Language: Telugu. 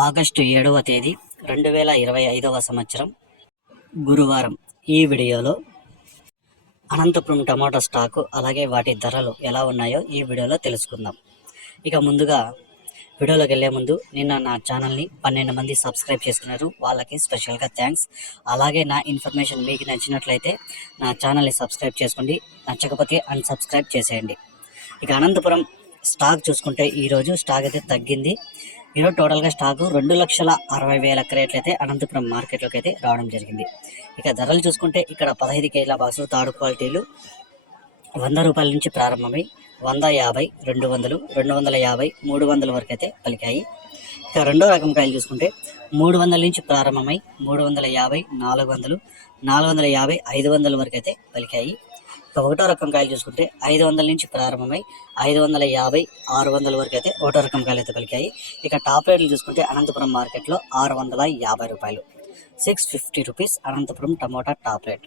ఆగస్టు 7వ తేదీ 2025వ సంవత్సరం గురువారం. ఈ వీడియోలో అనంతపురం టమాటా స్టాకు అలాగే వాటి ధరలు ఎలా ఉన్నాయో ఈ వీడియోలో తెలుసుకుందాం. ఇక ముందుగా వీడియోలోకి వెళ్ళే ముందు నిన్న నా ఛానల్ని 12 మంది సబ్స్క్రైబ్ చేసుకున్నారు, వాళ్ళకి స్పెషల్గా థ్యాంక్స్. అలాగే నా ఇన్ఫర్మేషన్ మీకు నచ్చినట్లయితే నా ఛానల్ని సబ్స్క్రైబ్ చేసుకోండి, నచ్చకపోతే అన్సబ్స్క్రైబ్ చేసేయండి. ఇక అనంతపురం స్టాక్ చూసుకుంటే ఈరోజు స్టాక్ అయితే తగ్గింది. ఈరోజు టోటల్గా స్టాకు 2,60,000 క్రేట్లు అయితే అనంతపురం మార్కెట్లోకి అయితే రావడం జరిగింది. ఇక ధరలు చూసుకుంటే ఇక్కడ 15 కేజీల బాక్సులు తాడు క్వాలిటీలు 100 రూపాయల నుంచి ప్రారంభమై 150, 200, 250, 300 వరకు అయితే పలికాయి. ఇక రెండో రకం కాయలు చూసుకుంటే 300 నుంచి ప్రారంభమై 350, 400, 450, 500 వరకు అయితే పలికాయి. ఇక ఒకటో రకం కాయలు చూసుకుంటే 500 నుంచి ప్రారంభమై 550, 600 వరకు అయితే ఒకటో రకం కాయలు అయితే పలికాయి. ఇక టాప్ రేట్లు చూసుకుంటే అనంతపురం మార్కెట్లో 650 రూపాయలు, 650 rupees Anantapuram tomato top rate.